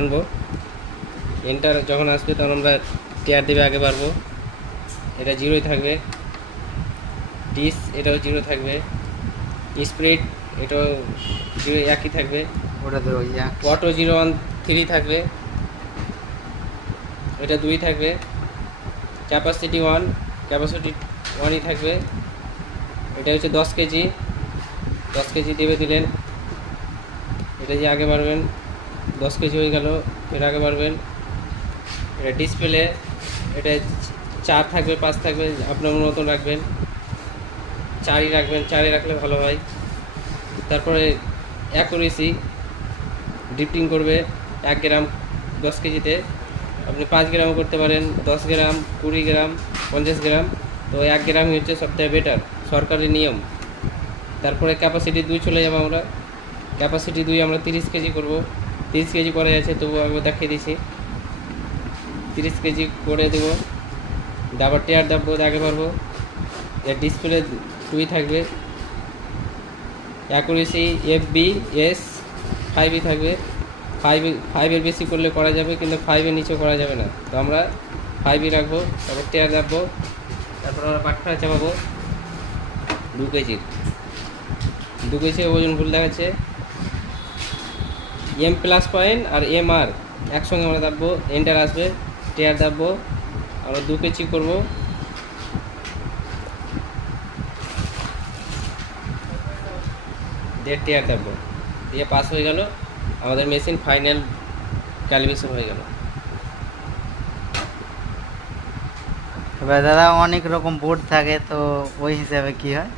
আনবো। এন্টার যখন আসবে তখন আমরা টিয়ার দিবে আগে পারবো। এটা জিরোই থাকবে। ডিস এটাও জিরো থাকবে। স্প্রিড এটাও জিরো একই থাকবে। ওটা তো অটো 013 থাকবে, এটা 2 থাকবে। ক্যাপাসিটি 1, ক্যাপাসিটি 1ই থাকবে। এটা হচ্ছে 10 কেজি, 10 কেজি দেবে দিলেন। এটা যে আগে পারবেন 10 কেজি হয়ে গেল, এর আগে পারবেন। এটা ডিসপ্লে, এটা 4 থাকবে 5 থাকবে, আপনার মতন রাখবেন। 4ই রাখবেন, 4ই রাখলে ভালো হয়। তারপরে অ্যাকুরেসি ড্রিফটিং করবে 1 গ্রাম 10 কেজিতে। আপনি 5 গ্রামও করতে পারেন, 10 গ্রাম, 20 গ্রাম, 50 গ্রাম। তো 1 গ্রামই হচ্ছে সবথেকে বেটার, সরকারি নিয়ম। তারপরে ক্যাপাসিটি 2 চলে যাবো আমরা। ক্যাপাসিটি 2 আমরা 30 কেজি করব। 30 কেজি করা যাচ্ছে, তবু আমি দেখিয়ে দিচ্ছি। 30 কেজি করে দেবো। আবার টেয়ার দাববো, আগে পারবো। এর ডিসপ্লে 2 থাকবে। অ্যাকুরেসি FBS 5ই থাকবে। 5-এর বেশি করলে করা যাবে, কিন্তু 5-এর নিচে করা যাবে না। তো আমরা 5ই রাখবো। তারপর টেয়ার দাববো। তারপর আমরা পাটখানা চাপাবো 2 কেজির। 2 কেজি ওজন ভুল দেখাচ্ছে। M+পয়েন্ট আর MR একসঙ্গে আমরা দাববো। এন্টার আসবে, টেয়ার দাববো। আমরা 2 কেজি করবো। দেড় টিয়ার দাববো, দিয়ে পাস হয়ে গেল। আমাদের মেশিন ফাইনাল ক্যালিব্রেশন হয়ে গেল। এবার দাদা অনেক রকম বোর্ড থাকে, তো ওই হিসাবে কি হয়?